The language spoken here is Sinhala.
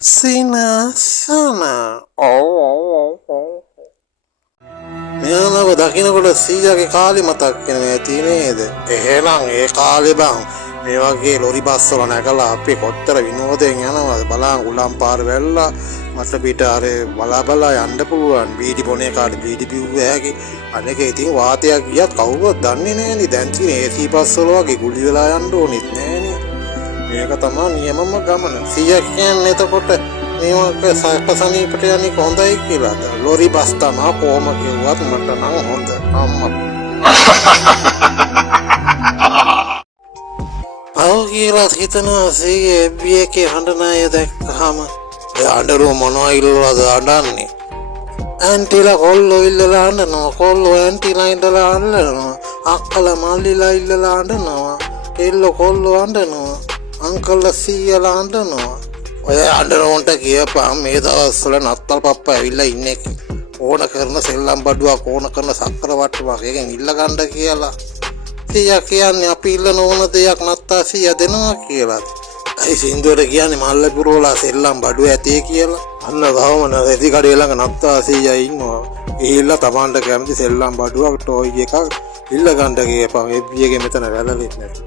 Sinasana. මෙයාලව දකින්නකොට සීයාගේ කාලේ මතක් වෙන මේ තියෙනේද? එහෙනම් ඒ කාලේ බං මේ වගේ ලොරි බස් වල නැගලා අපි කොච්චර විනෝදයෙන් යනවද බලන්න උලම් පාර වැල්ලා මට පිට අර බලා යන්න පුළුවන් බීඩි බොනේ කාට බීඩි බිව්ව හැකි අනේක ඉතින් වාතයක් ගියත් කවුරුවත් දන්නේ නැහනේ දැන් තියෙන AC බස් වල වගේ ගුලි වෙලා යන්න ඕනෙත් නැහනේ මේක තමයි නියමම ගමන සීයා කියන්නේ එතකොට මේක සපසනීපට යන්නේ හොඳයි කියලාද ලොරි බස් තමයි කොහොම කිව්වත් මට නම් හොඳ අම්මා අව කියලා හිතනවා සීයේ බියකේ හඬනාය දැක්කහම ඒ අඬරු මොනවා ඉල්ලලාද අඬන්නේ ඇන්ටිලා කොල්ලෝ ඉල්ලලා අඬනවා කොල්ලෝ ඇන්ටිලා ඉඳලා අඬනවා අක්කලා මල්ලිලා ඉල්ලලා අඬනවා එල්ලෝ කොල්ලෝ අඬනවා අංකල්ලා සීයලා අඬනවා ඔය අඬනොන්ට කියපන් මේ දවස්වල නත්තල් පප්පා ඇවිල්ලා ඉන්නේ ඕන කරන සෙල්ලම් බඩුවක් ඕන කරන සක්කර වට්ටමක් එකෙන් ඉල්ල ගන්න කියලා සීයා කියන්නේ අපි ඉල්ලන ඕන දෙයක් නත්තා සීයා දෙනවා කියලා අයි සින්දුවට කියන්නේ මල්ල පුරෝලා සෙල්ලම් බඩුව ඇතේ කියලා අන්න ගවමන රෙදි කඩේ ළඟ නත්තා සීයා ඉන්නවා ඒilla තමන්ට කැමති සෙල්ලම් බඩුවක් ටෝයි එකක් ඉල්ල ගන්න කියපන් එබ්බියගේ මෙතන වැළලෙන්නේ නැතු